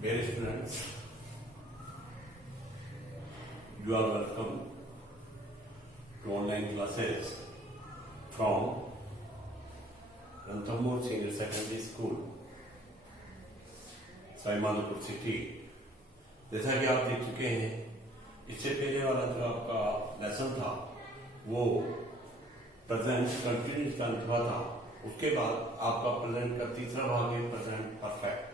Dear students, you are welcome to online classes from Ranthambore Senior Secondary School, Sawai Madhopur city. जैसा कि आप देख चुके हैं, इससे पहले वाला जो आपका लेसन था वो प्रेजेंट कंटिन्यूस का अंत हुआ था। उसके बाद आपका प्रेजेंट का तीसरा भाग है प्रेजेंट परफेक्ट,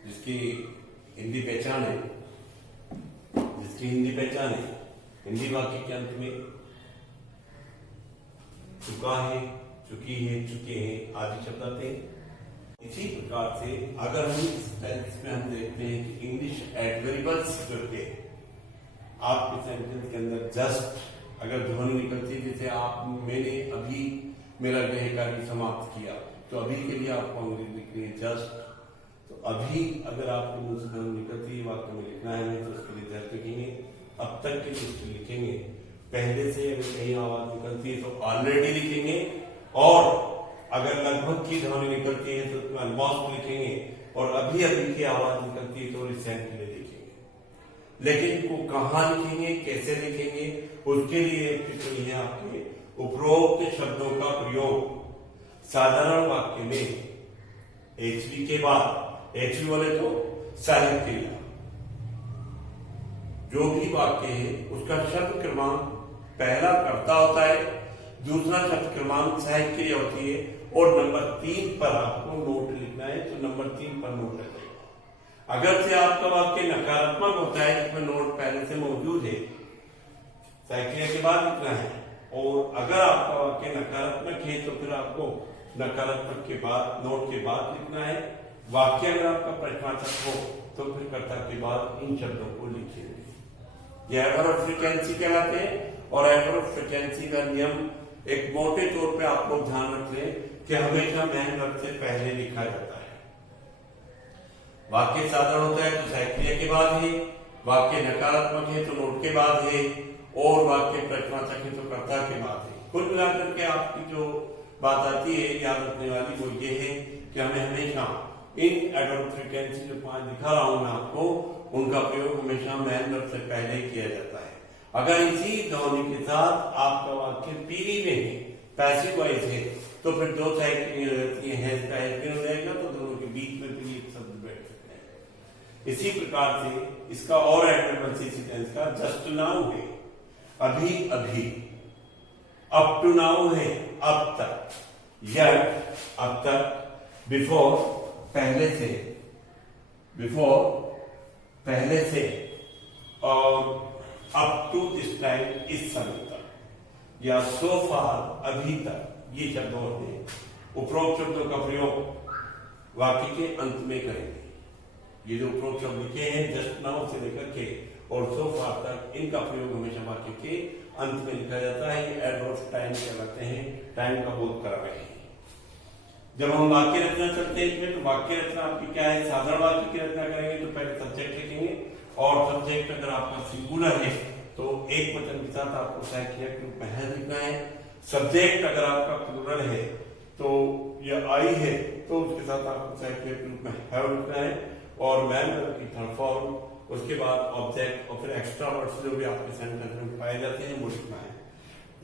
जिसकी हिंदी पहचान है हिंदी वाक्य के अंत में चुका है, चुकी है, चुके हैं आदि शब्द आते हैं। इसी प्रकार से अगर हम इस टेंस में हम देखते हैं कि इंग्लिश एडवर्बियल्स करके आपके सेंटेंस के अंदर जस्ट अगर ध्वनि निकलती है, जैसे मैंने अभी मेरा गृह कार्य समाप्त किया, तो अभी के लिए आपको अंग्रेजी लिखनी है जस्ट। तो अभी अगर आपको मुंह से निकलती है वाक्य में लिखना है तो उसके लिए जस्ट लिखेंगे। अब तक के लिए लिखेंगे, पहले से अगर कहीं आवाज निकलती है तो ऑलरेडी लिखेंगे, और अगर लगभग की ध्वनि निकलती है तो उसमें ऑलमोस्ट लिखेंगे, और अभी अभी की आवाज निकलती है तो रिसेंटली लिखेंगे। लेकिन इनको कहाँ लिखेंगे, कैसे लिखेंगे, उसके लिए टिप्पणी है आपके उपरोक्त शब्दों का प्रयोग साधारण वाक्य में एचवी के बाद, एचवी बोले तो सहायक क्रिया, जो भी वाक्य है उसका शब्द क्रमांक पहला कर्ता होता है, दूसरा शब्द क्रमांक सहायक क्रिया होती है, और नंबर 3 पर आपको नोट लिखना है तो नंबर 3 पर नोट लगेगा। अगर से आपका वाक्य नकारात्मक होता है जिसमें नोट पहले से मौजूद है, सहायक क्रिया के बाद लिखना है, और अगर आपका वाक्य नकारात्मक है तो फिर आपको नकारात्मक के बाद, नोट के बाद लिखना है। वाक्य अगर आपका प्रश्नवाचक हो तो फिर कर्ता के बाद इन शब्दों को लिखिए। ये एडवर्ब ऑफ फ्रीक्वेंसी कहलाते हैं, और एडवर्ब ऑफ फ्रीक्वेंसी का नियम एक मोटे तौर पे आप लोग ध्यान रख लें कि हमेशा मेन वर्ब से पहले लिखा जाता है। वाक्य साधारण होता है तो सहायक क्रिया के बाद है, वाक्य नकारात्मक है तो नोट के बाद है, और वाक्य प्रश्नवाचक है तो कर्ता के बाद है। कुल मिलाकर के आपकी जो बात आती है याद रखने वाली वो ये है कि हमें हमेशा इन एडवर्ब फ्रीक्वेंसी जो 5 दिखा रहा हूं मैं आपको, उनका प्रयोग हमेशा मेन वर्ब से पहले किया जाता है। अगर इसी ध्वनि के साथ आपका वाक्य पीवी में है, पैसिव वॉइस है, तो फिर दो सहायक क्रिया रहती है, हो जाएगा, तो दोनों के बीच में भी एक शब्द बैठ सकते हैं। इसी प्रकार से इसका और एडवर्ब टेंस का जस्ट नाउ है, अभी अभी, अप टू नाउ है, अब तक, यट अब तक, बिफोर पहले से, बिफोर पहले से, और अप टू दिस टाइम इस समय तक, या सो फार अभी तक, ये शब्द होते हैं। उपरोक्त शब्दों का प्रयोग वाक्य के अंत में करेंगे। ये जो उपरोक्त शब्द लिखे हैं जस्ट नाउ से लेकर के और सो फार तक, इनका प्रयोग हमेशा वाक्य के अंत में लिखा जाता है। ये एडवर्ब टाइम कहलाते हैं, टाइम का बोध कर रहे हैं। जब हम वाक्य रचना चलते हैं इसमें, तो वाक्य रचना आपकी क्या है, साधारण वाक्य की रचना करेंगे तो पहले सब्जेक्ट लिखेंगे, और सब्जेक्ट अगर आपका सिंगुलर है तो एक वचन के साथ आपको सहायक क्रिया के रूप में है लिखना है। सब्जेक्ट अगर आपका प्लूरल है तो यह आई है तो उसके साथ आपको सहायक क्रिया के रूप में हैव लिखना है, और मैन की थर्ड फॉर्म, उसके बाद ऑब्जेक्ट, और फिर एक्स्ट्रा वर्ड्स जो भी आपके सेंटेंस में पाए जाते हैं वो लिखना है।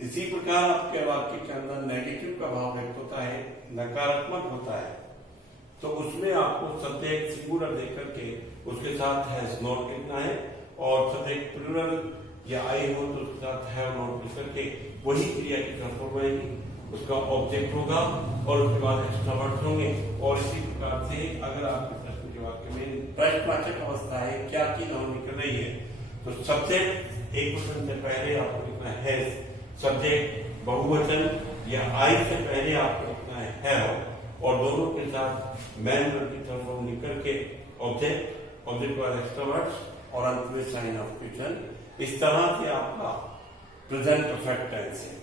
इसी प्रकार आपके वाक्य के अंदर नेगेटिव का भाव व्यक्त होता है, नकारात्मक होता है, तो उसमें आपको सब्जेक्ट सिंगुलर देकर के उसके साथ हैज नॉट लिखना है, और सब्जेक्ट प्लूरल या आई हो तो उसके साथ हैव नॉट लिख करके वही क्रिया की ट्रांसफॉर्म आएगी, उसका ऑब्जेक्ट होगा, और उसके बाद एक्स्ट्रा वर्ड्स होंगे। और इसी प्रकार से अगर आपके प्रश्न के वाक्य में प्रश्नवाचक अवस्था है, क्या की ध्वनि निकल रही है, तो सब्जेक्ट एक वचन से पहले आपको लिखना है हैज, सब्जेक्ट बहुवचन या आई से पहले आपको लिखना है हैव, और दोनों के साथ मैन वर्ब की ट्रांसफॉर्म लिख करके ऑब्जेक्ट, ऑब्जेक्ट बाद एक्स्ट्रा वर्ड्स, और अंत में साइन ऑफ क्वेश्चन। इस तरह से आपका प्रेजेंट परफेक्ट टेंस है।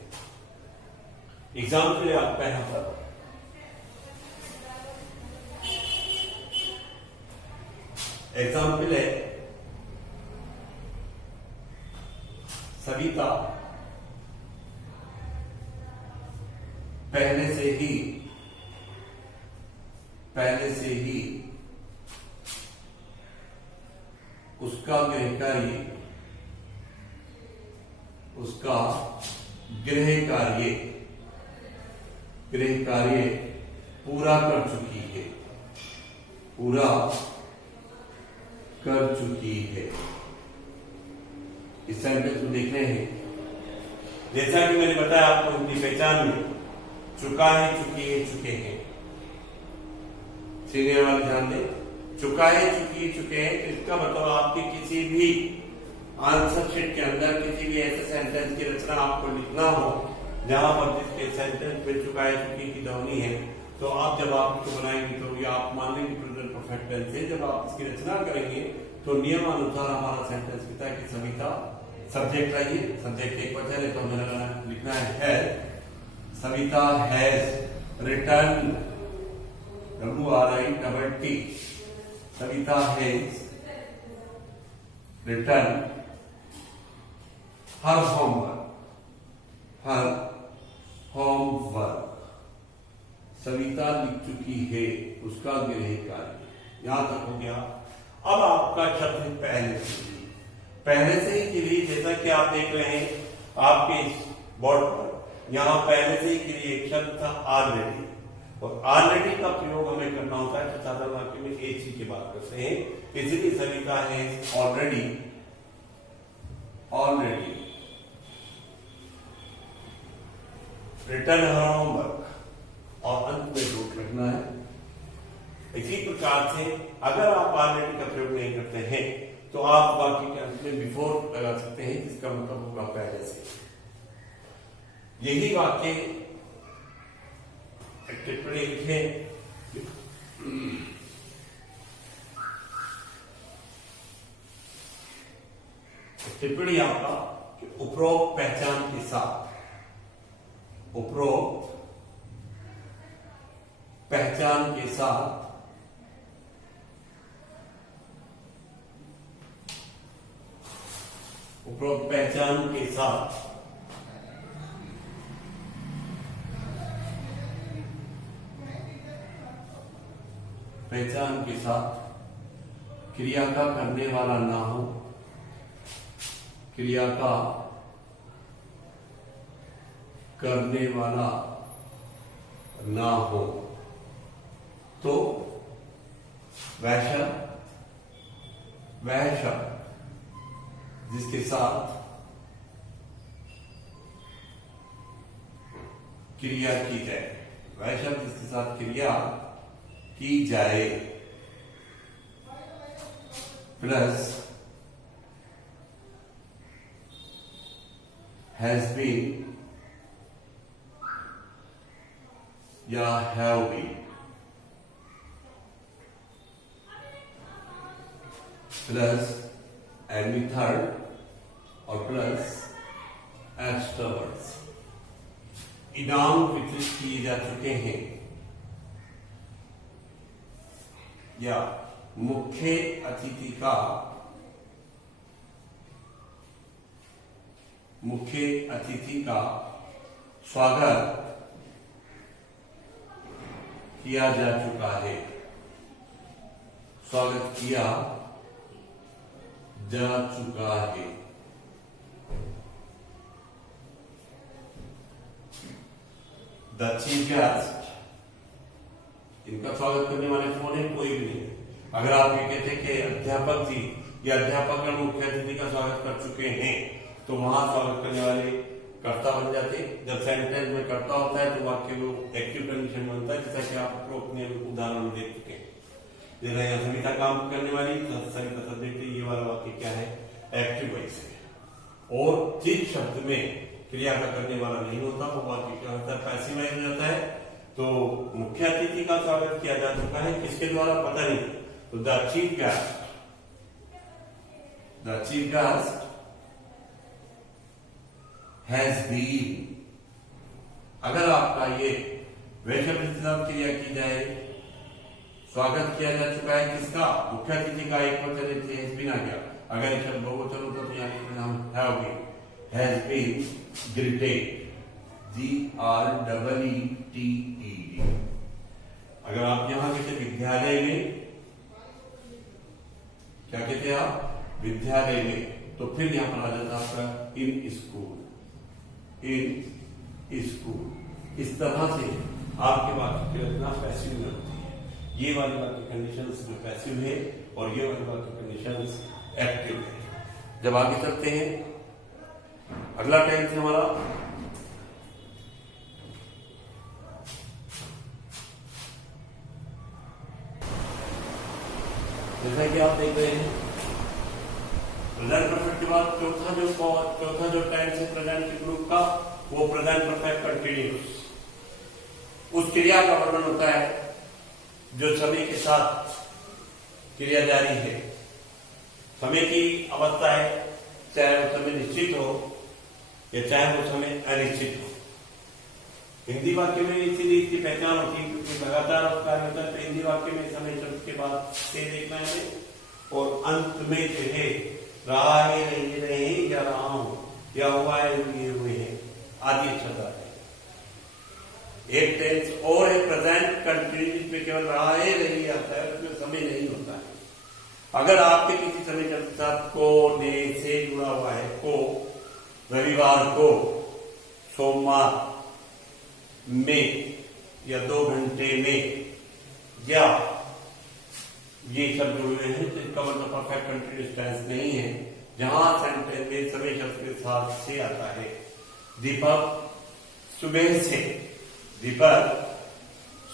एग्जाम्पल आपका यहां पर एग्जाम्पल है, सविता पहले से ही उसका गृह कार्य, उसका गृह कार्य, गृह कार्य पूरा कर चुकी है, पूरा कर चुकी है। इस सेंटेंस को देख रहे हैं, जैसा कि मैंने बताया आपको इनकी पहचान में चुका है, चुकी है, चुके हैं। सीनियर वाले ध्यान दें, चुका है, चुकी है, चुके हैं। इसका मतलब आपके किसी भी आंसर शीट के अंदर किसी भी ऐसे सेंटेंस की रचना आपको लिखना हो जहां पर जिसके सेंटेंस में चुका है, चुकी की ध्वनि है, तो आप जब आप इसको बनाएंगे तो ये आप मान लेंगे प्रेजेंट परफेक्ट टेंस है। जब आप इसकी रचना करेंगे तो नियमानुसार हमारा सेंटेंस लिखता है कि सविता सब्जेक्ट लाइए, सब्जेक्ट एक वचन है तो हमें लिखना है Savita has return, WRITT, Savita has return her homework, her homework. Savita लिख चुकी है उसका गृह कार्य। यहां तक हो गया। अब आपका शब्द है पहले से ही। पहले से ही के लिए जैसा कि आप देख रहे हैं आपके बोर्ड पर, यहां पहले से ही के लिए एक शब्द था ऑलरेडी, और ऑलरेडी का प्रयोग हमें करना होता है तो साधारण वाक्य में एक ही की बात करते हैं। इसलिए सविता है already, already return her homework, और अंत में डॉट लगना है। इसी प्रकार से अगर आप ऑलरेडी का प्रयोग नहीं करते हैं तो आप वाक्य के अंत में बिफोर लगा सकते हैं, जिसका मतलब होगा पहले से। यही वाक्य टिप्पणी लिखें, टिप्पणी आपका उपरोक्त पहचान के साथ, उपरोक्त पहचान के साथ उपरोक्त पहचान के साथ पहचान के साथ क्रिया का करने वाला ना हो, क्रिया का करने वाला ना हो तो वह शब्द जिसके साथ क्रिया की जाए, वह शब्द जिसके साथ क्रिया की जाए प्लस हैज बीन या have been plus and third और प्लस एक्स्ट्रा वर्ड्स इनाम वितरित किए जा चुके हैं या मुख्य अतिथि का स्वागत किया जा चुका है, स्वागत किया जा चुका है। द चीफ गेस्ट, इनका स्वागत करने वाले कौन है? कोई भी नहीं। अगर आप ये कहते कि अध्यापक जी या अध्यापक मुख्य अतिथि का स्वागत कर चुके हैं तो वहां स्वागत करने वाले कर्ता बन जाते। जब सेंटेंस में कर्ता होता है तो वाक्य वो एक्टिव कंडीशन बनता है, जैसा कि आप अपने उदाहरण में देख चुके हैं। जैसा यहाँ सविता काम करने वाली, सविता सब्जेक्ट, ये वाला वाक्य क्या है? एक्टिव वॉइस है। और जिस शब्द में क्रिया का करने वाला नहीं होता वो वाक्य क्या होता है? पैसिव वॉइस हो जाता है। तो मुख्य अतिथि का स्वागत किया जा चुका है, किसके द्वारा पता नहीं। तो the chief guest has been. अगर आपका ये वे शब्द के साथ क्रिया की जाए, स्वागत किया जा चुका है किसका? मुख्य अतिथि का। एक वचन हैज बीन आ गया। अगर ये शब्द बहुवचन होता तो यहाँ नाम have been, has been greeted, GREETED। अगर आप यहां कहते विद्यालय में, क्या कहते हैं आप? विद्यालय में, तो फिर यहां पर आ जाता आपका इन स्कूल, इन स्कूल। इस तरह से आपके वाक्य की रचना पैसिव में होती है। ये वाली वाक्य कंडीशंस जो पैसिव है और ये वाली वाक्य कंडीशंस एक्टिव है। जब आगे चलते हैं, अगला टेंस है हमारा जैसा कि आप देख रहे हैं प्रेजेंट परफेक्ट के बाद चौथा जो टेंस है प्रेजेंट के ग्रुप का, वो प्रेजेंट परफेक्ट कंटिन्यूस। उस क्रिया का वर्णन होता है जो समय के साथ क्रिया जारी है। समय की अवस्था है, चाहे वो समय निश्चित हो या चाहे वो समय अनिश्चित हो। हिंदी वाक्य में इसीलिए इसकी पहचान होती है क्योंकि लगातार कार्य होता है। तो हिंदी वाक्य में समय शब्द के बाद से देखना है और अंत में जो है रहा है, नहीं या रहा हूं, या हुआ है, ये हुए हैं आदि शब्द आते हैं। एक टेंस और है प्रेजेंट कंटिन्यूस, में केवल रहा है नहीं आता है, उसमें समय नहीं होता है। अगर आपके किसी समय शब्द के साथ को ने से जुड़ा हुआ है, को रविवार को, सोमवार में, या 2 घंटे में, या ये सब जुड़े हैं, तो इसका मतलब परफेक्ट कंटिन्यूस टेंस नहीं है। जहां सेंटेंस में समय शब्द के साथ से आता है, दीपक सुबह से, दीपक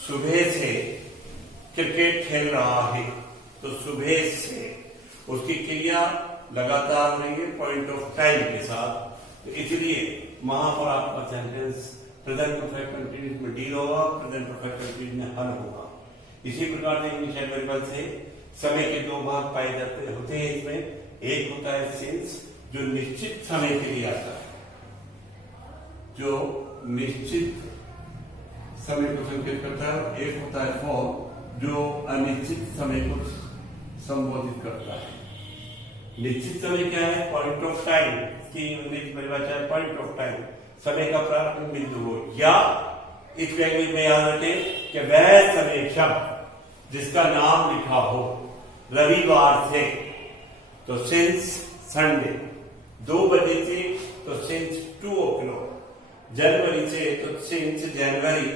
सुबह से क्रिकेट खेल रहा है, तो सुबह से उसकी क्रिया लगातार रहेंगे पॉइंट ऑफ टाइम के साथ। तो इसलिए वहां पर आपका सेंटेंस प्रेजेंट परफेक्ट कंटिन्यूस में डील होगा, प्रेजेंट परफेक्ट कंटिन्यूस में हल होगा। इसी प्रकार से इंग्लिश एडवर्बियल से समय के 2 भाग पाए जाते होते हैं। इसमें एक होता है सिंस, जो निश्चित समय के लिए आता है, जो निश्चित समय को संकेत करता है। एक होता है फॉर, जो अनिश्चित समय को संबोधित करता है। निश्चित समय क्या है? पॉइंट ऑफ टाइम की इंग्लिश परिभाषा है पॉइंट ऑफ टाइम, समय का प्रारंभिक बिंदु हो। या इस लैंग्वेज में याद रखें कि वह समय शब्द जिसका नाम लिखा हो रविवार से, तो सिंस संडे, 2 बजे से तो सिंस 2 o'clock, जनवरी से तो सिंस जनवरी,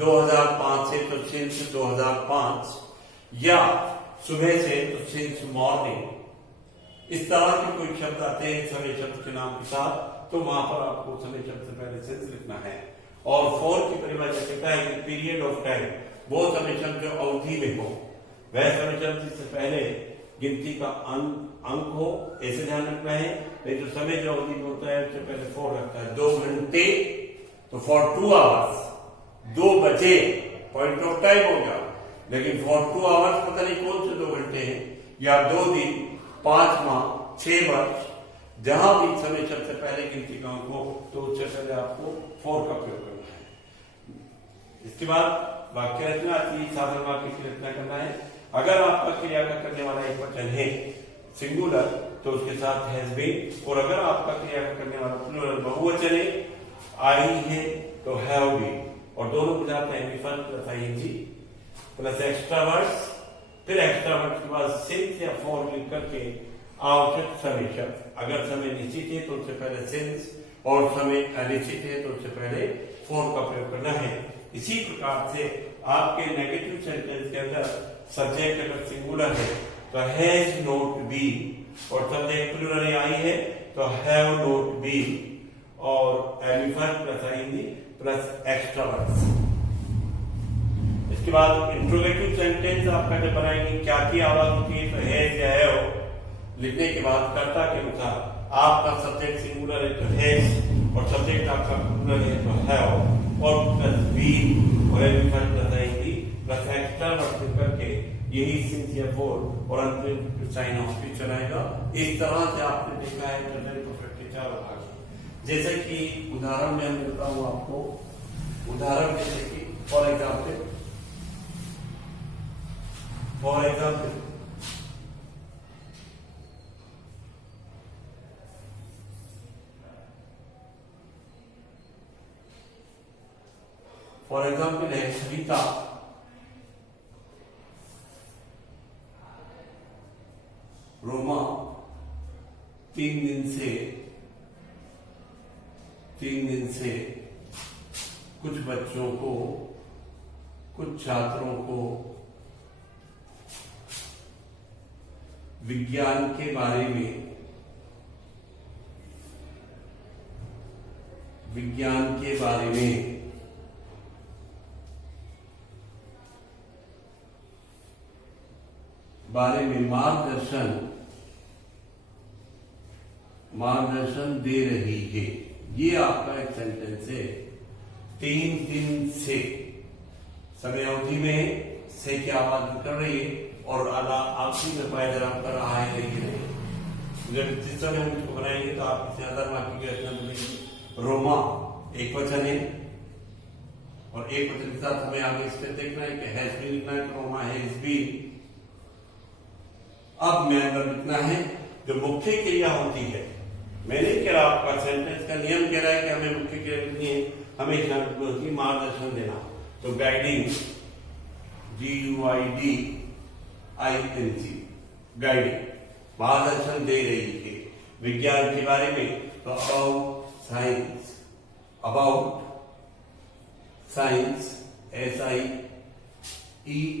2005 से तो सिंस 2005, या सुबह से तो सिंस मॉर्निंग। इस तरह के कोई शब्द आते हैं समय शब्द के नाम के साथ, तो वहां पर आपको समय शब्द से पहले सिंस लिखना है। और फॉर की परिभाषा कहता है कि पीरियड ऑफ टाइम, वो समय शब्द जो अवधि में हो, वह समय शब्द जिससे पहले गिनती का अंक हो, ऐसे ध्यान रखना है। नहीं तो समय जो अवधि में होता है उससे पहले फॉर रखता है। 2 घंटे तो फॉर 2 आवर्स, 2 बजे पॉइंट ऑफ टाइम हो गया, लेकिन फॉर 2 आवर्स पता नहीं कौन से 2 घंटे हैं, या 2 दिन, 5 माह, 6 वर्ष, जहां भी समय शब्द से पहले गिनती का अंक हो, तो उससे पहले आपको फॉर का प्रयोग करना है। इसके बाद वाक्य रचना आती है, साधारण वाक्य की रचना करना है। अगर आपका क्रिया का करने वाला एक वचन है सिंगुलर, तो उसके साथ हैज बीन, और अगर आपका क्रिया का करने वाला प्लूरल बहुवचन है, आई है, तो हैव बीन, और दोनों के साथ एमिफर plus ING plus extra words, फिर एक्स्ट्रा वर्ड्स के बाद सिंस या फॉर लिख करके आवश्यक समय शब्द। अगर समय निश्चित है तो उससे पहले सिंस, और समय अनिश्चित है तो उससे पहले फॉर का प्रयोग करना है। इसी प्रकार से आपके नेगेटिव सेंटेंस के अंदर सब्जेक्ट अगर सिंगुलर है तो हैज नॉट बीन, और सब्जेक्ट प्लूरल आई है तो हैव नॉट बीन, और एमिफर plus ING plus extra words. इसके बाद इंट्रोगेटिव सेंटेंस आपका जब बनाएंगे, क्या की आवाज होती है, तो हैज या हैव लिखने के बाद कर्ता के अनुसार आपका सब्जेक्ट सिंगुलर है तो हैज, और सब्जेक्ट आपका प्लूरल है तो हैव, और प्लस बीन और एमिफर plus ING plus extra word करके यही सिंस या फॉर, और अंत में साइन ऑफ भी चलाएगा। इस तरह से आपने देखा है प्रेजेंट परफेक्ट के 4 भाग। जैसे कि उदाहरण में मैं बताऊं आपको, उदाहरण जैसे कि फॉर एग्जाम्पल For example है सविता रोमा तीन दिन से कुछ बच्चों को, कुछ छात्रों को विज्ञान के बारे में मार्गदर्शन दे रही है। ये आपका एक सेंटेंस है। 3 दिन से समय अवधि में से क्या बात कर रही है और आखिरी में पैदा कर रहा है नहीं। जब तीसरा में हम इसको बनाएंगे तो आप इसे अदर वाक्य की रचना मिलेगी। रोमा एक वचन है और एक वचन के साथ हमें आगे इसमें देखना है कि हैज बीन लिखना है, रोमा हैज बीन। अब मैं अगर लिखना है जो मुख्य क्रिया होती है, मैंने कह रहा आपका सेंटेंस का नियम कह रहा है कि हमें मुख्य क्रिया लिखनी है, हमें मार्गदर्शन देना। तो गाइडिंग, GUIDING, गाइडिंग, मार्गदर्शन दे रही है विज्ञान के बारे में। तो about science,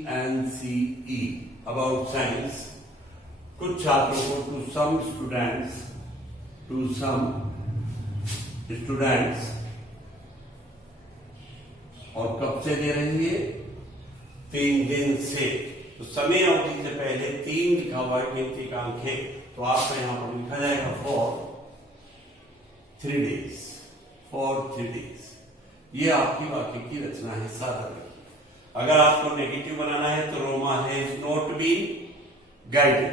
SIENCE, about science. कुछ छात्रों को, टू सम स्टूडेंट्स, और कब से दे रही है? 3 दिन से। तो समय अवधि से पहले 3 लिखा हुआ है, गिनती का अंक है, तो आपका यहां पर लिखा जाएगा फॉर 3 डेज। ये आपकी वाक्य की रचना है साधारण। अगर आपको नेगेटिव बनाना है तो Roma has not been guided,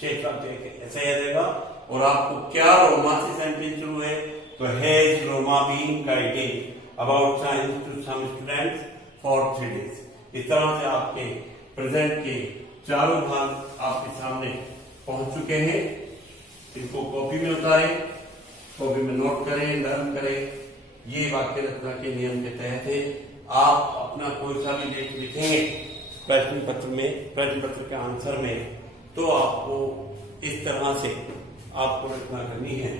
शेष वाक्य ऐसा ही रहेगा। और आपको क्या रोमा से सेंटेंस शुरू है तो has Roma been guiding about science to some students for 3 days. इस तरह से आपके प्रेजेंट के चारों भाग आपके सामने पहुंच चुके हैं। इनको कॉपी में उतारें, कॉपी में नोट करें, लर्न करें। ये वाक्य रचना के नियम के तहत है। आप अपना कोई सा भी लेख लिखेंगे प्रश्न पत्र के आंसर में, तो आपको इस तरह से आपको रचना करनी है।